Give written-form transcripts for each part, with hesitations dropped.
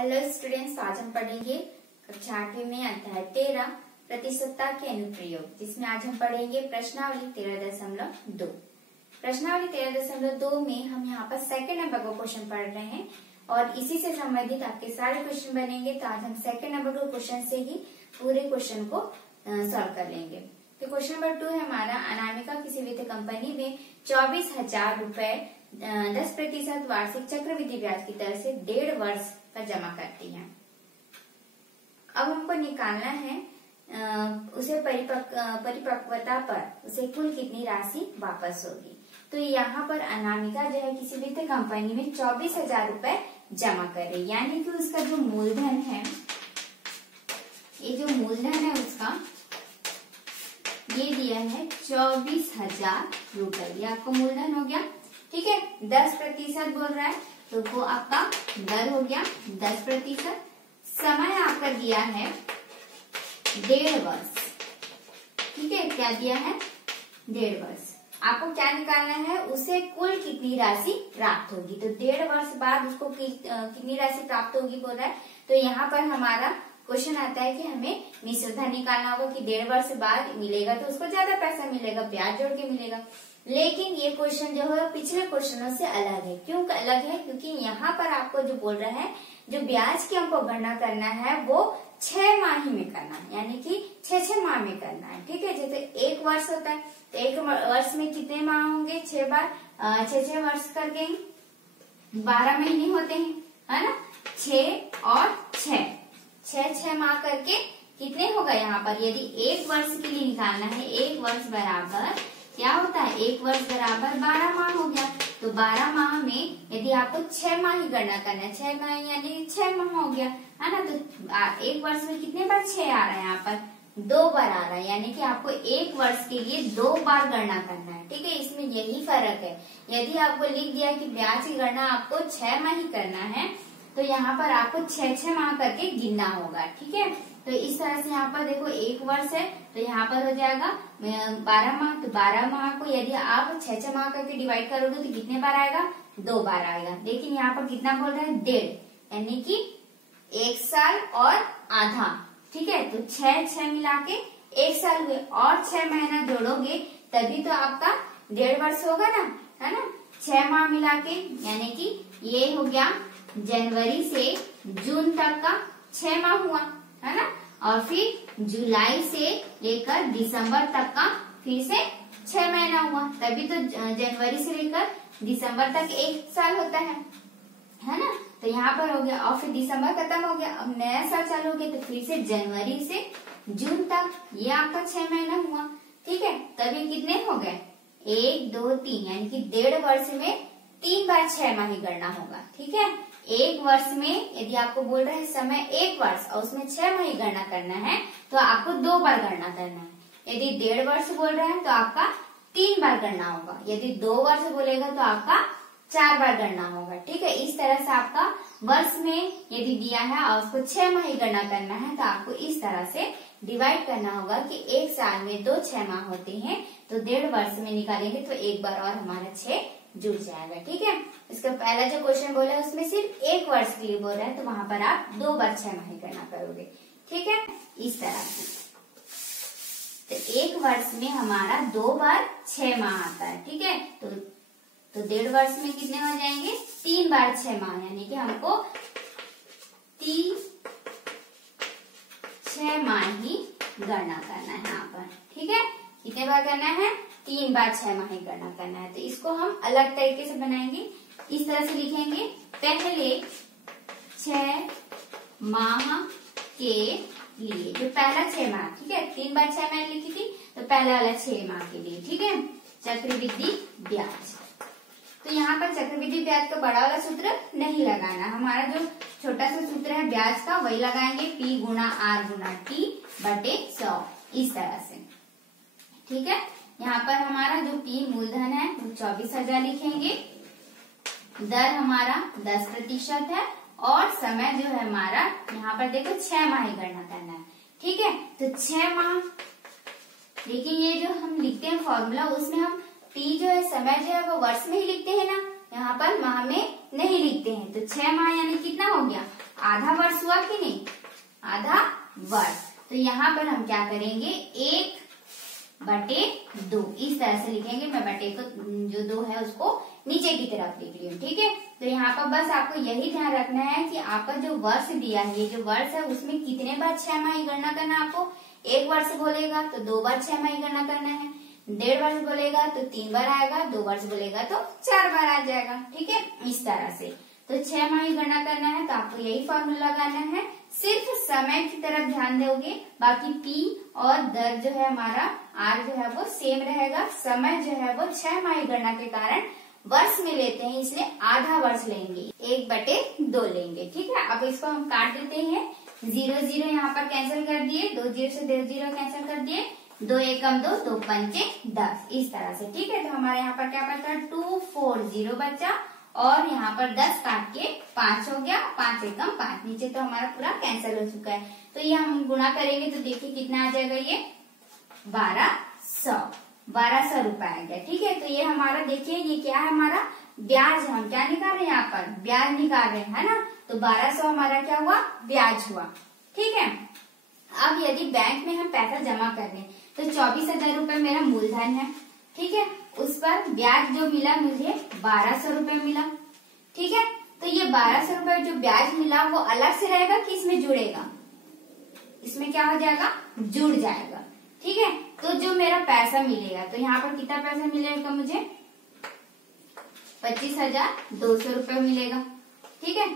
Hello students, आज हम पढ़ेंगे कक्षा 8वीं में अध्याय 13 प्रतिशतता के अनुप्रयोग, जिसमें आज हम पढ़ेंगे प्रश्नावली 13.2। प्रश्नावली 13.2 में हम यहाँ पर सेकंड नंबर का क्वेश्चन पढ़ रहे हैं और इसी से संबंधित आपके सारे क्वेश्चन बनेंगे। तो आज हम सेकंड नंबर के क्वेश्चन से ही पूरे क्वेश्चन को सॉल्व कर लेंगे। तो क्वेश्चन नंबर 2 है हमारा, अनामिका किसी वित्त कंपनी में 24,000 रुपए 10% वार्षिक चक्रवृद्धि ब्याज की दर से 1.5 वर्ष पर जमा करती है। अब हमको निकालना है उसे परिपक्वता पर उसे कुल कितनी राशि वापस होगी। तो यहाँ पर अनामिका जो है किसी वित्त कंपनी में 24,000 रुपए जमा कर रही, यानी कि उसका जो मूलधन है, ये जो मूलधन है उसका ये दिया है 24,000 रुपए। ये आपका मूलधन हो गया, ठीक है। 10% बोल रहा है तो वो आपका दर हो गया 10%। समय आपका दिया है 1.5 वर्ष, ठीक है। क्या दिया है? 1.5 वर्ष। आपको क्या निकालना है? उसे कुल कितनी राशि प्राप्त होगी। तो 1.5 वर्ष बाद उसको कितनी राशि प्राप्त होगी बोल रहा है। तो यहाँ पर हमारा क्वेश्चन आता है कि हमें मिश्र धन निकालना होगा कि 1.5 वर्ष बाद मिलेगा तो उसको ज्यादा पैसा मिलेगा, ब्याज जोड़ के मिलेगा। लेकिन ये क्वेश्चन जो है पिछले क्वेश्चनों से अलग है। क्यों अलग है? क्योंकि यहाँ पर आपको जो बोल रहा है, जो ब्याज की हमको गणना करना है वो 6 माह में करना है, यानी कि 6 माह में करना है, ठीक है। जैसे 1 वर्ष होता है तो 1 वर्ष में कितने माह होंगे? 6 बार 6 वर्ष करके 12 महीने होते हैं, है ना। 6 और 6 माह करके कितने होगा यहाँ पर? यदि 1 वर्ष के लिए निकालना है, 1 वर्ष बराबर क्या होता है? 1 वर्ष बराबर 12 माह हो गया। तो 12 माह में यदि आपको 6 माह ही गणना करना है, 6 माह यानी 6 माह हो गया, है ना। तो 1 वर्ष में कितने बार 6 आ रहा है? यहाँ पर 2 बार आ रहा है, यानी कि आपको 1 वर्ष के लिए 2 बार गणना करना है, ठीक है। इसमें यही फर्क है। यदि आपको लिख दिया कि ब्याज की गणना आपको 6 माह ही करना है तो यहाँ पर आपको 6 माह करके गिनना होगा, ठीक है। तो इस तरह से यहाँ पर देखो 1 वर्ष है तो यहाँ पर हो जाएगा 12 माह। तो 12 माह को यदि आप 6 माह करके डिवाइड करोगे तो कितने बार आएगा? 2 बार आएगा। लेकिन यहाँ पर कितना बोल रहा है? 1.5, यानी कि 1 साल और आधा, ठीक है। तो 6 मिला के 1 साल हुए और 6 महीना जोड़ोगे तभी तो आपका 1.5 वर्ष होगा ना, है ना। 6 माह मिला के यानी कि ये हो गया जनवरी से जून तक का 6 माह हुआ, है ना। और फिर जुलाई से लेकर दिसंबर तक का फिर से 6 महीना हुआ, तभी तो जनवरी से लेकर दिसंबर तक 1 साल होता है ना। तो यहाँ पर हो गया और फिर दिसंबर खत्म हो गया, अब नया साल चालू हो गया तो फिर से जनवरी से जून तक ये आपका 6 महीना हुआ, ठीक है। तभी कितने हो गए? 1 2 3, यानी कि 1.5 वर्ष में 3 बार 6 माह ही गणना होगा, ठीक है। 1 वर्ष में यदि आपको बोल रहे हैं समय 1 वर्ष और उसमें 6 माह ही गणना करना है तो आपको 2 बार गणना करना है। यदि 1.5 वर्ष बोल रहे हैं तो आपका 3 बार गणना होगा। यदि 2 वर्ष बोलेगा तो आपका 4 बार गणना होगा, ठीक है। इस तरह से आपका वर्ष में यदि दिया है और उसको 6 माह ही गणना करना है तो आपको इस तरह से डिवाइड करना होगा कि 1 साल में 2 6 माह होते हैं तो 1.5 वर्ष में निकालेंगे तो 1 बार और हमारा 6 जुड़ जाएगा, ठीक है। इसका पहला जो क्वेश्चन बोला है उसमें सिर्फ 1 वर्ष के लिए बोल रहा है तो वहां पर आप 2 बार 6 माह गणना करोगे, ठीक है। इस तरह से तो 1 वर्ष में हमारा 2 बार 6 माह आता है, ठीक है। तो 1.5 वर्ष में कितने हो जाएंगे? 3 बार 6 माह, यानी कि हमको 6 माह ही गणना करना है यहाँ पर, ठीक है। कितने बार करना है? 3 बार 6 माह ही गणना करना है। तो इसको हम अलग तरीके से बनाएंगे, इस तरह से लिखेंगे। पहले 6 माह के लिए, जो पहला 6 माह, ठीक है, 3 बार 6 माह लिखी थी तो पहला वाला 6 माह के लिए, ठीक है। चक्रवृद्धि ब्याज, तो यहाँ पर चक्रवृद्धि ब्याज का बड़ा वाला सूत्र नहीं लगाना, हमारा जो छोटा सा सूत्र है ब्याज का वही लगाएंगे, P गुणा R गुणा T बटे 100, इस तरह से, ठीक है। यहाँ पर हमारा जो P मूलधन है वो 24,000 लिखेंगे, दर हमारा 10% है और समय जो है हमारा यहाँ पर देखो 6 माह ही गणना करना है, ठीक है। तो 6 माह, लेकिन ये जो हम लिखते हैं फॉर्मूला उसमें हम T जो है समय जो है वो वर्ष में ही लिखते हैं ना, यहाँ पर माह में नहीं लिखते हैं। तो 6 माह यानी कितना हो गया? आधा वर्ष हुआ कि नहीं, आधा वर्ष। तो यहाँ पर हम क्या करेंगे, 1/2 इस तरह से लिखेंगे। मैं बटे को जो 2 है उसको नीचे की तरफ लिख रही हूँ, ठीक है। तो यहाँ पर बस आपको यही ध्यान रखना है कि आपका जो वर्ष दिया है, ये जो वर्ष है उसमें कितने बार 6 माह गणना करना है आपको। 1 वर्ष बोलेगा तो 2 बार 6 माह गणना करना है, 1.5 वर्ष बोलेगा तो 3 बार आएगा, 2 वर्ष बोलेगा तो 4 बार आ जाएगा, ठीक है। इस तरह से तो 6 माह गणना करना है तो आपको यही फॉर्मूला लगाना है। सिर्फ समय की तरफ ध्यान दोगे, बाकी पी और दर जो है हमारा आर जो है वो सेम रहेगा। समय जो है वो 6 माह गणना के कारण वर्ष में लेते हैं, इसलिए आधा वर्ष लेंगे, 1/2 लेंगे, ठीक है। अब इसको हम काट देते हैं। 0 0 यहाँ पर कैंसिल कर दिए, 2 0 से 2 0 कैंसिल कर दिए, 2 एकम 2, 2 पंचे 10 इस तरह से, ठीक है। तो हमारे यहाँ पर क्या बचा, 240 बचा और यहाँ पर 10 काट के 5 हो गया, 5 एकम 5, नीचे तो हमारा पूरा कैंसिल हो चुका है। तो ये हम गुणा करेंगे तो देखिए कितना आ जाएगा, ये 1200 रुपए आ गया, ठीक है। तो ये हमारा देखिए ये क्या है, हमारा ब्याज है। हम क्या निकाल रहे हैं, यहाँ पर ब्याज निकाल रहे हैं, है ना। तो 1200 हमारा क्या हुआ, ब्याज हुआ, ठीक है। अब यदि बैंक में हम पैसा जमा कर रहे हैं तो 24,000 रुपए मेरा मूलधन है, ठीक है। उस पर ब्याज जो मिला मुझे 1200 रुपए मिला, ठीक है। तो ये 1200 रुपए जो ब्याज मिला वो अलग से रहेगा कि इसमें जुड़ेगा, इसमें क्या हो जाएगा, जुड़ जाएगा, ठीक है। तो जो मेरा पैसा मिलेगा, तो यहाँ पर कितना पैसा मिलेगा मुझे, 25,200 रुपए मिलेगा, ठीक है।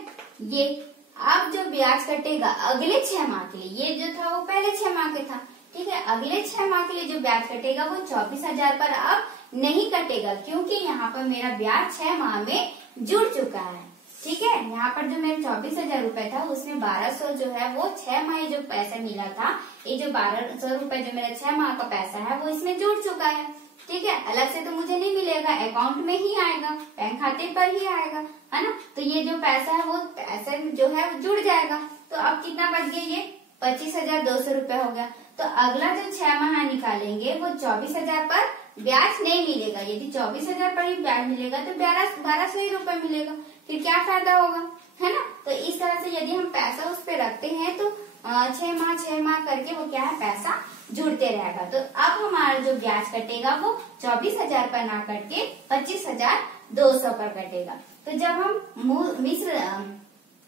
ये अब जो ब्याज कटेगा अगले 6 माह के लिए, ये जो था वो पहले 6 माह के था, ठीक है। अगले 6 माह के लिए जो ब्याज कटेगा वो 24,000 पर अब नहीं कटेगा, क्योंकि यहाँ पर मेरा ब्याज 6 माह में जुड़ चुका है, ठीक है। यहाँ पर जो मेरा 24,000 रुपए था उसमें 1200 जो है वो 6 माह जो पैसा मिला था, ये जो 1200 रुपए जो मेरा 6 माह का पैसा है वो इसमें जुड़ चुका है, ठीक है। अलग से तो मुझे नहीं मिलेगा, अकाउंट में ही आएगा, बैंक खाते पर ही आएगा, है ना। तो ये जो पैसा है वो पैसा जो है वो जुड़ जाएगा। तो अब कितना बच गया, ये 25,200 रुपए हो गया। तो अगला जो 6 माह निकालेंगे वो 24,000 पर ब्याज नहीं मिलेगा। यदि 24,000 पर ही ब्याज मिलेगा तो 1200 ही रुपए मिलेगा, फिर क्या फायदा होगा, है ना। तो इस तरह से यदि हम पैसा उस पे रखते हैं तो 6 माह करके वो क्या है, पैसा जुड़ते रहेगा। तो अब हमारा जो ब्याज कटेगा वो 24,000 पर ना कट के 25,200 पर कटेगा। तो जब हम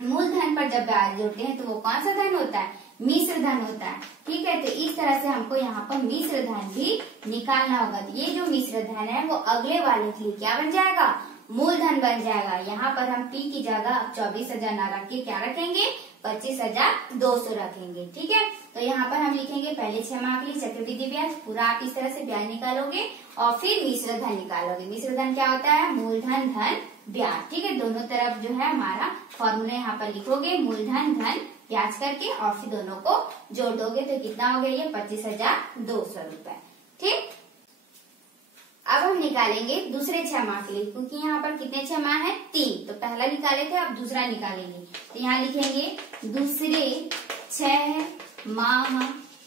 मूलधन पर जब ब्याज जोड़ते हैं तो वो कौन सा धन होता है, मिश्र धन होता है, ठीक है। तो इस तरह से हमको यहाँ पर मिश्र धन भी निकालना होगा। तो ये जो मिश्र धन है वो अगले वाले के लिए क्या बन जाएगा, मूलधन बन जाएगा। यहाँ पर हम पी की जगह 24,000 ना रख के क्या रखेंगे, 25,200 रखेंगे, ठीक है। तो यहाँ पर हम लिखेंगे पहले 6 माह के लिए चक्रवृद्धि ब्याज, पूरा आप इस तरह से ब्याज निकालोगे और फिर मिश्र धन निकालोगे। मिश्र धन क्या होता है, मूलधन धन ब्याज, ठीक है। दोनों तरफ जो है हमारा फॉर्मूला यहाँ पर लिखोगे, मूलधन धन ब्याज करके और फिर दोनों को जोड़ दोगे तो कितना हो गया, ये 25,200 रुपए, ठीक। अब हम निकालेंगे दूसरे 6 माह के लिए, क्योंकि यहाँ पर कितने 6 माह है, 3। तो पहला निकाले थे, अब दूसरा निकालेंगे। तो यहाँ लिखेंगे दूसरे 6 माह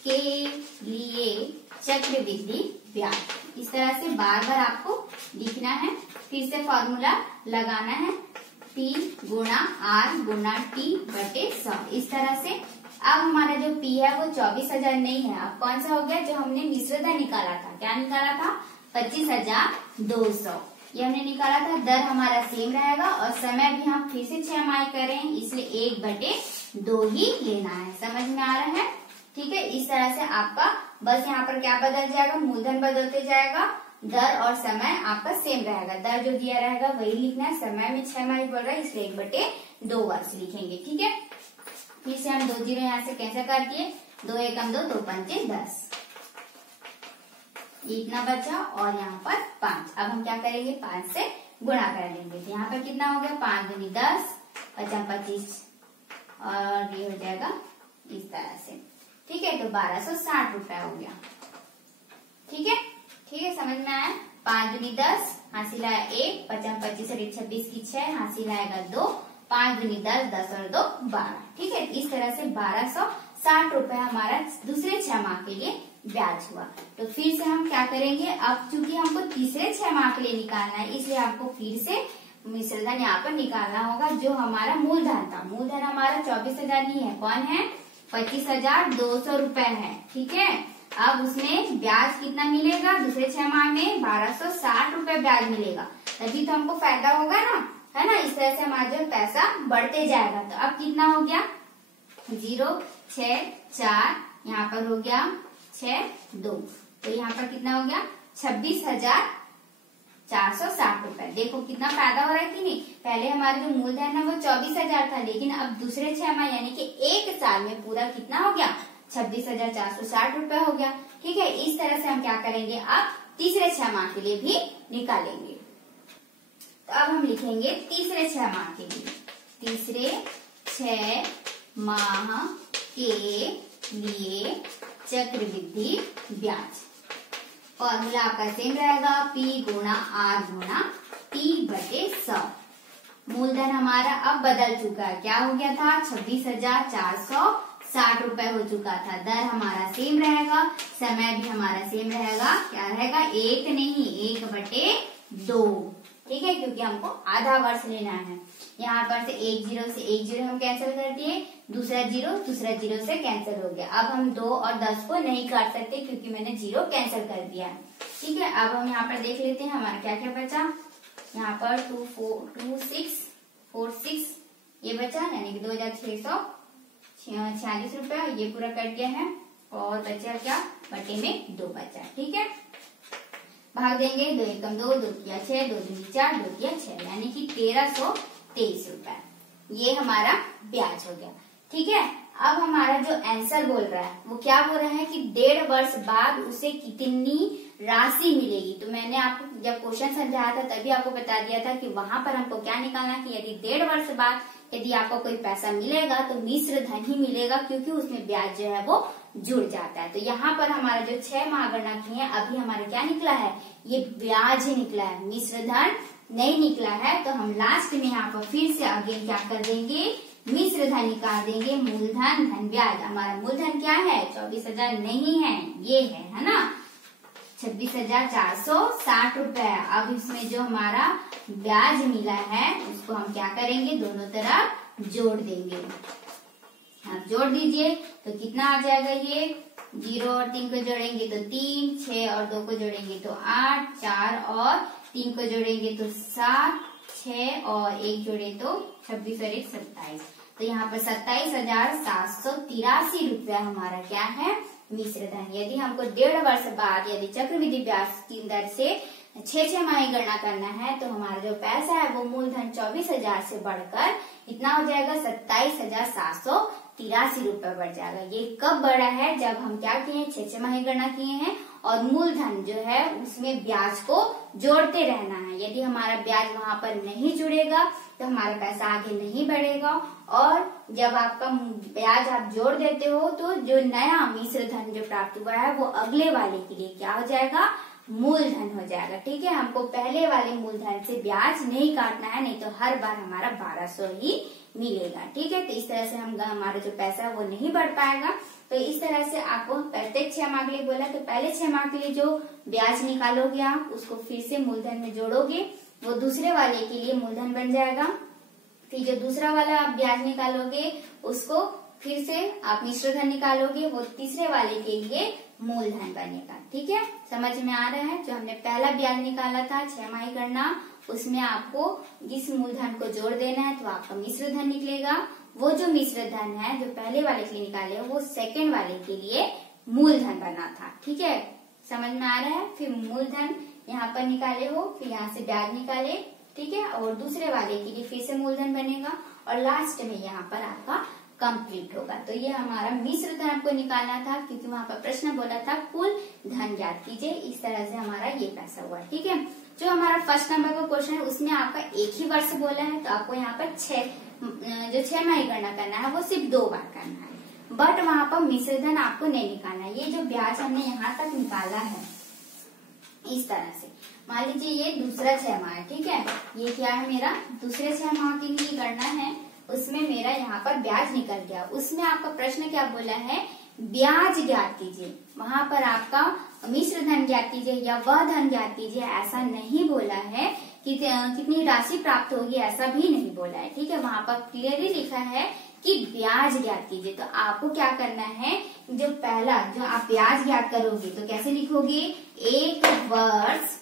के लिए चक्रवृद्धि ब्याज। इस तरह से बार बार आपको लिखना है, फिर से फॉर्मूला लगाना है, P गुणा R गुणा T बटे 100 इस तरह से। अब हमारा जो P है वो 24,000 नहीं है, अब कौन सा हो गया, जो हमने मिश्र धन निकाला था, क्या निकाला था, 25,200 ये हमने निकाला था। दर हमारा सेम रहेगा और समय भी हम फिर से 6 माह करें, इसलिए 1/2 ही लेना है। समझ में आ रहा है, ठीक है। इस तरह से आपका बस यहाँ पर क्या बदल जाएगा, मूलधन बदलते जाएगा, दर और समय आपका सेम रहेगा। दर जो दिया रहेगा वही लिखना है, समय में 6 माह बढ़ रहा है इसलिए 1/2 वर्ष लिखेंगे, ठीक है। फिर से हम 2 जीरो यहाँ से कैंसिल कर दिए, 2 एकम 2, 2 पंचे 10 इतना बचा और यहाँ पर 5। अब हम क्या करेंगे, 5 से गुणा कर लेंगे। तो यहाँ पर कितना हो गया, 5 दूनी 10, 5 25 और ये हो जाएगा इस तरह से, ठीक है। तो 1260 रुपया हो गया, ठीक है, ठीक है, समझ में आया। 5 दूनी 10, हासिल आया 1, 5 25 और 26 की 6, हासिल आएगा 2, 5 दूनी 10, 10 और 2 12, ठीक है। इस तरह से 1260 रुपया हमारा दूसरे 6 माह के लिए ब्याज हुआ। तो फिर से हम क्या करेंगे, अब चूंकि हमको तीसरे 6 माह के लिए निकालना है इसलिए आपको फिर से मिश्र धन यहाँ पर निकालना होगा जो हमारा मूलधन था। मूलधन हमारा 24,000 नहीं है, कौन है, 25,200 रुपए है। ठीक है, अब उसमें ब्याज कितना मिलेगा, दूसरे 6 माह में 1260 रुपए ब्याज मिलेगा, तभी तो हमको फायदा होगा ना, है ना। इस तरह से हमारा जो पैसा बढ़ते जाएगा। तो अब कितना हो गया, 0 6 4, यहाँ पर हो गया 6 2, तो यहाँ पर कितना हो गया 26,460 रुपए। देखो कितना फायदा हो रहा है कि नहीं। पहले हमारा जो मूलधन है वो 24,000 था, लेकिन अब दूसरे 6 माह यानी कि 1 साल में पूरा कितना हो गया, 26,460 रुपए हो गया। ठीक है, इस तरह से हम क्या करेंगे, अब तीसरे 6 माह के लिए भी निकालेंगे। तो अब हम लिखेंगे तीसरे 6 माह के लिए, तीसरे 6 माह के लिए चक्रवृद्धि ब्याज। फॉर्मूला आपका सेम रहेगा, P गुणा R गुणा T/100। मूलधन हमारा अब बदल चुका है, क्या हो गया था, 26,460 रुपए हो चुका था। दर हमारा सेम रहेगा, समय भी हमारा सेम रहेगा, क्या रहेगा, 1 नहीं 1/2। ठीक है, क्योंकि हमको आधा वर्ष लेना है। यहाँ पर से 1 0 से 1 0 हम कैंसिल कर दिए, दूसरा 0 से कैंसिल हो गया। अब हम 2 और 10 को नहीं काट सकते क्योंकि मैंने 0 कैंसिल कर दिया। ठीक है, अब हम यहाँ पर देख लेते हैं हमारा क्या क्या बचा। यहाँ पर 2646 ये बचा, यानी कि 2,646 रुपए, ये पूरा कट गया है। और बचा क्या, बटे में 2 बचा। ठीक है, भाग देंगे, 2 एकम 2, 2 तिया 6, 2 दूनी 4, 2 तिया 6, यानी कि 1,323 रुपए ये हमारा ब्याज हो गया। ठीक है, अब हमारा जो आंसर बोल रहा है वो क्या बोल रहा है कि 1.5 वर्ष बाद उसे कितनी राशि मिलेगी। तो मैंने आपको जब क्वेश्चन समझाया था तभी आपको बता दिया था कि वहां पर हमको क्या निकालना कि यदि 1.5 वर्ष बाद यदि आपको कोई पैसा मिलेगा तो मिश्र धन ही मिलेगा, क्योंकि उसमें ब्याज जो है वो जुड़ जाता है। तो यहाँ पर हमारा जो 6 माह गणना की है, अभी हमारा क्या निकला है, ये ब्याज ही निकला है, मिश्र धन नहीं निकला है। तो हम लास्ट में यहाँ पर फिर से आगे क्या कर देंगे, मिश्र धन निकाल देंगे, मूलधन धन ब्याज। हमारा मूलधन क्या है, 24,000 नहीं है, ये है ना, 26,460 रुपए। अब इसमें जो हमारा ब्याज मिला है उसको हम क्या करेंगे, दोनों तरफ जोड़ देंगे। आप जोड़ दीजिए तो कितना आ जाएगा, ये 0 और 3 को जोड़ेंगे तो 3, 6 और 2 को जोड़ेंगे तो 8, 4 और 3 को जोड़ेंगे तो 7, 6 और 1 जोड़े तो 26 और 1 27। तो यहाँ पर 27,783 रुपया हमारा क्या है, मिश्र धन। यदि हमको 1.5 वर्ष बाद यदि चक्रवृद्धि ब्याज की दर से 6 माह गणना करना है तो हमारा जो पैसा है वो मूलधन 24,000 से बढ़कर कितना हो जाएगा, 27,783 रुपए बढ़ जाएगा। ये कब बढ़ा है, जब हम क्या किए हैं, 6 माह गणना किए हैं और मूलधन जो है उसमें ब्याज को जोड़ते रहना है। यदि हमारा ब्याज वहां पर नहीं जुड़ेगा तो हमारा पैसा आगे नहीं बढ़ेगा। और जब आपका ब्याज आप जोड़ देते हो तो जो नया मिश्र धन जो प्राप्त हुआ है वो अगले वाले के लिए क्या हो जाएगा, मूलधन हो जाएगा। ठीक है, हमको पहले वाले मूलधन से ब्याज नहीं काटना है, नहीं तो हर बार हमारा 1200 ही मिलेगा। ठीक है, तो इस तरह से हमारा जो पैसा है वो नहीं बढ़ पाएगा। तो इस तरह से आपको प्रत्येक 6 माह के लिए बोला, तो पहले 6 माह के लिए जो ब्याज निकालोगे आप उसको फिर से मूलधन में जोड़ोगे, वो दूसरे वाले के लिए मूलधन बन जाएगा। फिर जो दूसरा वाला आप ब्याज निकालोगे उसको फिर से आप मिश्र धन निकालोगे, वो तीसरे वाले के लिए मूलधन बनेगा। ठीक है, समझ में आ रहा है। जो हमने पहला ब्याज निकाला था 6 माह गणना, उसमें आपको इस मूलधन को जोड़ देना है तो आपका मिश्र धन निकलेगा। वो जो मिश्र धन है जो पहले वाले के लिए निकाले वो सेकंड वाले के लिए मूलधन बना था। ठीक है, समझ में आ रहा है। फिर मूलधन यहाँ पर निकाले हो, फिर यहाँ से ब्याज निकाले, ठीक है, और दूसरे वाले के लिए फिर से मूलधन बनेगा और लास्ट में यहाँ पर आपका कंप्लीट होगा। तो ये हमारा मिश्र धन आपको निकालना था, क्योंकि वहाँ पर प्रश्न बोला था कुल धन ज्ञात कीजिए। इस तरह से हमारा ये पैसा हुआ। ठीक है, जो हमारा फर्स्ट नंबर का क्वेश्चन है उसमें आपका 1 ही वर्ष बोला है, तो आपको यहाँ पर 6 माह गणना करना है वो सिर्फ 2 बार करना है, बट वहाँ पर मिश्र धन आपको नहीं निकालना है। ये जो ब्याज हमने यहाँ तक निकाला है इस तरह से, मान लीजिए ये दूसरा 6 माह है। ठीक है, ये क्या है, मेरा दूसरे 6 माह के लिए गणना है, उसमें मेरा यहाँ पर ब्याज निकल गया। उसमें आपका प्रश्न क्या बोला है, ब्याज ज्ञात कीजिए। वहां पर आपका मिश्र धन ज्ञात कीजिए या वह धन ज्ञात कीजिए, ऐसा नहीं बोला है कि कितनी राशि प्राप्त होगी ऐसा भी नहीं बोला है। ठीक है, वहां पर क्लियरली लिखा है कि ब्याज ज्ञात कीजिए। तो आपको क्या करना है, जो पहला जो आप ब्याज ज्ञात करोगे तो कैसे लिखोगे, 1 वर्ष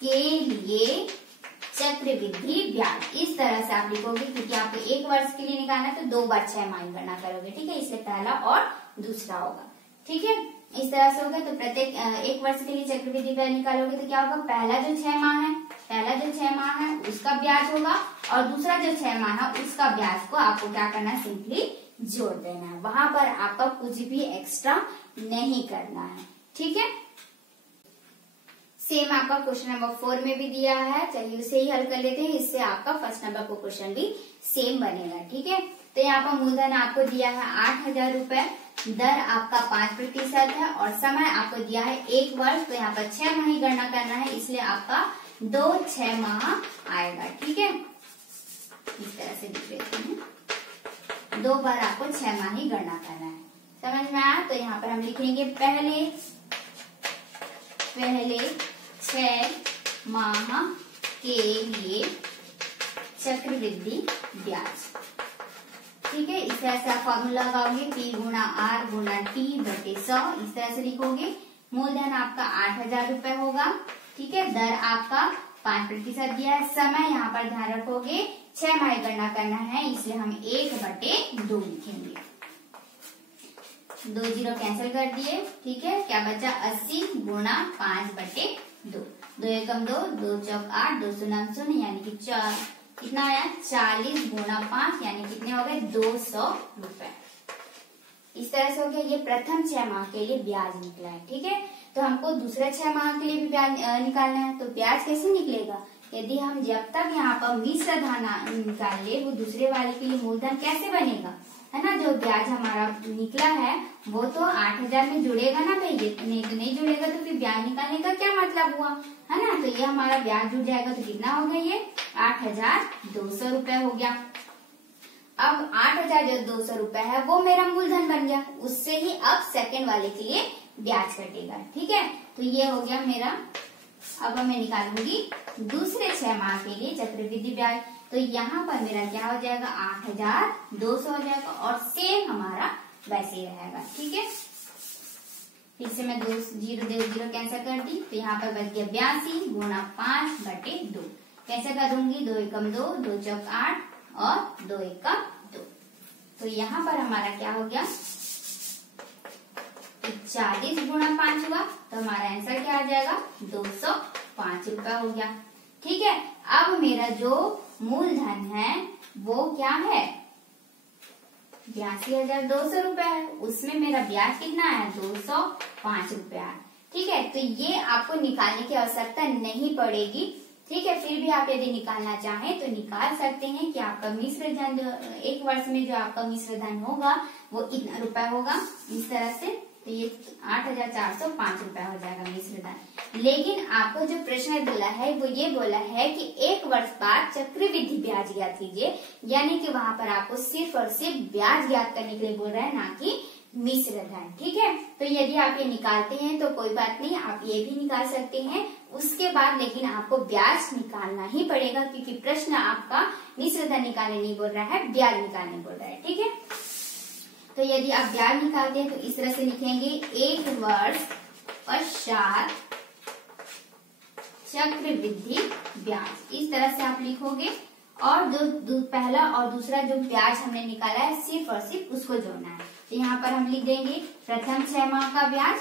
के लिए चक्रवृद्धि ब्याज, इस तरह से आप लिखोगे, क्योंकि आपको 1 वर्ष के लिए निकालना है तो 2 बार 6 माह गणना करोगे। ठीक है, इसलिए पहला और दूसरा होगा। ठीक है, इस तरह से होगा। तो प्रत्येक 1 वर्ष के लिए चक्रवृद्धि ब्याज निकालोगे तो क्या होगा, पहला जो 6 माह है उसका ब्याज होगा और दूसरा जो 6 माह है उसका ब्याज को आपको क्या करना है, सिंपली जोड़ देना है। वहां पर आपका कुछ भी एक्स्ट्रा नहीं करना है। ठीक है, सेम आपका क्वेश्चन नंबर 4 में भी दिया है, चलिए उसे ही हल कर लेते हैं। इससे आपका फर्स्ट नंबर का क्वेश्चन भी सेम बनेगा। ठीक है, तो यहाँ पर मूलधन आपको दिया है 8,000 रुपए, दर आपका 5% है और समय आपको दिया है 1 वर्ष। तो यहाँ पर 6 माह ही गणना करना है, इसलिए आपका 2 6 माह आएगा। ठीक है, इस तरह से लिख लेते हैं, 2 बार आपको 6 माह ही गणना करना है। समझ में आया? तो यहाँ पर हम लिखेंगे पहले 6 माह के लिए चक्रवृद्धि ब्याज। ठीक है, इस तरह से आप फॉर्मूला लगाओगे, P गुणा R गुणा T बटे 100, इस तरह से लिखोगे। मूलधन आपका 8,000 रुपए होगा। ठीक है, दर आपका 5% दिया है। समय यहाँ पर ध्यान रखोगे 6 माह गणना करना है, इसलिए हम 1/2 लिखेंगे। 2 0 कैंसिल कर दिए। ठीक है, क्या बचा, 80 गुणा 5/2, 2 एकम 2, 2 चौक 8, 2 शून्य 0, यानी कि कितना आया, 40 गुणा 5, यानी कितने हो गए, 200 रुपए। इस तरह से हो गया। ये प्रथम 6 माह के लिए ब्याज निकला है। ठीक है, तो हमको दूसरे 6 माह के लिए भी ब्याज निकालना है। तो ब्याज कैसे निकलेगा, यदि हम जब तक यहाँ पर मिश्र धन निकाल ले, वो दूसरे वाले के लिए मूलधन कैसे बनेगा, है ना। जो ब्याज हमारा निकला है वो तो 8,000 में जुड़ेगा ना भाई, नहीं तो नहीं जुड़ेगा, तो फिर ब्याज निकालने का क्या मतलब हुआ, है ना। तो ये हमारा ब्याज जुड़ जाएगा, तो कितना हो गया, ये 8,200 रुपए हो गया। अब 8,200 रुपए है वो मेरा मूलधन बन गया, उससे ही अब सेकंड वाले के लिए ब्याज कटेगा। ठीक है, तो ये हो गया मेरा। अब मैं निकालूंगी दूसरे 6 माह के लिए चक्रवृद्धि ब्याज। तो यहाँ पर मेरा क्या हो जाएगा, 8,200 हो जाएगा और सेम हमारा वैसे ही रहेगा। ठीक है, फिर से मैं 2 0 कैंसिल कर दी, तो यहाँ पर बच गया 82 गुणा 5/2। कैसे करूंगी, 2 एकम 2, 2 चौक 8 और 2 एकम 2। तो यहाँ पर हमारा क्या हो गया, 40 गुणा 5 हुआ, तो हमारा आंसर क्या आ जाएगा, 205 रुपया हो गया। ठीक है, अब मेरा जो मूलधन है वो क्या है, 82,200 रुपया है, उसमें मेरा ब्याज कितना है, 205 रुपया। ठीक है, तो ये आपको निकालने की आवश्यकता नहीं पड़ेगी। ठीक है, फिर भी आप यदि निकालना चाहें तो निकाल सकते हैं कि आपका मिश्र धन जो 1 वर्ष में जो आपका मिश्र धन होगा वो इतना रुपया होगा, इस तरह से। तो ये 8,405 रुपया हो जाएगा मिश्र धन। लेकिन आपको जो प्रश्न बोला है वो ये बोला है कि 1 वर्ष बाद चक्रवृद्धि ब्याज ज्ञात कीजिए, यानी कि वहां पर आपको सिर्फ और सिर्फ ब्याज ज्ञात करने के लिए बोल रहा है, ना कि मिश्र धन। ठीक है, तो यदि आप ये निकालते हैं तो कोई बात नहीं, आप ये भी निकाल सकते हैं उसके बाद, लेकिन आपको ब्याज निकालना ही पड़ेगा, क्योंकि प्रश्न आपका मिश्र धन निकालने नहीं बोल रहा है, ब्याज निकालने बोल रहा है। ठीक है, तो यदि आप ब्याज निकालते हैं तो इस तरह से लिखेंगे, 1 वर्ष पश्चात चक्रवृद्धि ब्याज, इस तरह से आप लिखोगे। और जो पहला और दूसरा जो ब्याज हमने निकाला है सिर्फ और सिर्फ उसको जोड़ना है। तो यहाँ पर हम लिख देंगे प्रथम 6 माह का ब्याज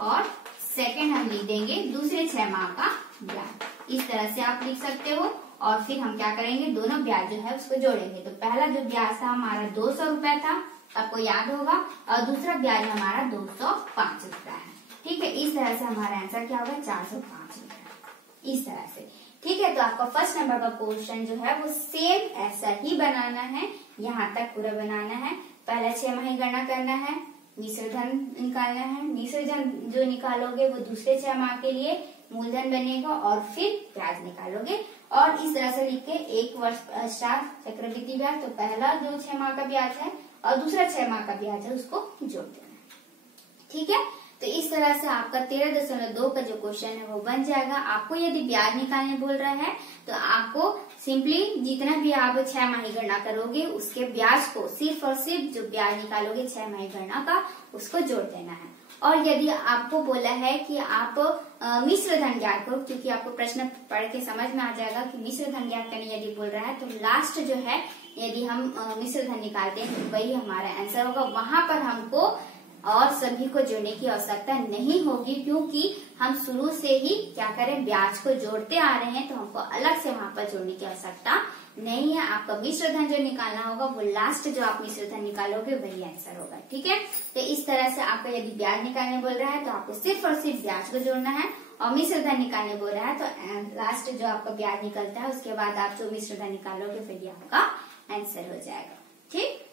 और सेकंड हम लिख देंगे दूसरे 6 माह का ब्याज। इस तरह से आप लिख सकते हो। और फिर हम क्या करेंगे, दोनों ब्याज जो है उसको जोड़ेंगे। तो पहला जो ब्याज था हमारा 200 रुपया था, आपको याद होगा, और दूसरा ब्याज हमारा 205 रुपया है। ठीक है, इस तरह से हमारा आंसर क्या होगा, 405 रुपया, इस तरह से। ठीक है, तो आपका फर्स्ट नंबर का क्वेश्चन जो है वो सेम ऐसा ही बनाना है, यहाँ तक पूरा बनाना है। पहला 6 माह गणना करना है, मिश्र धन निकालना है, मिश्र धन जो निकालोगे वो दूसरे 6 माह के लिए मूलधन बनेगा और फिर ब्याज निकालोगे। और इस तरह से लिख के 1 वर्ष पश्चात चक्रवृद्धि ब्याज, तो पहला जो 6 माह का ब्याज है और दूसरा 6 माह का ब्याज है उसको जोड़ देना है। ठीक है, तो इस तरह से आपका 13.2 का जो क्वेश्चन है वो बन जाएगा। आपको यदि ब्याज निकालने बोल रहा है तो आपको सिंपली जितना भी आप 6 माही गणना करोगे उसके ब्याज को सिर्फ और सिर्फ जो ब्याज निकालोगे 6 माही गणना का उसको जोड़ देना है। और यदि आपको बोला है कि आप मिश्र धन ज्ञात करो, क्योंकि आपको प्रश्न पढ़ के समझ में आ जाएगा कि मिश्र धन ज्ञात करने यदि बोल रहा है तो लास्ट जो है यदि हम मिश्र धन निकालते हैं तो वही हमारा आंसर होगा। वहां पर हमको और सभी को जोड़ने की आवश्यकता नहीं होगी, क्योंकि हम शुरू से ही क्या करें ब्याज को जोड़ते आ रहे हैं, तो हमको अलग से वहां पर जोड़ने की आवश्यकता नहीं है। आपका मिश्र धन जो निकालना होगा वो लास्ट जो आप मिश्र धन निकालोगे वही आंसर होगा। ठीक है, तो इस तरह से आपको यदि ब्याज निकालने बोल रहा है तो आपको सिर्फ और सिर्फ ब्याज को जोड़ना है, और मिश्र धन निकालने बोल रहा है तो लास्ट जो आपका ब्याज निकलता है उसके बाद आप जो मिश्र धन निकालोगे वही आपका आंसर हो जाएगा। ठीक।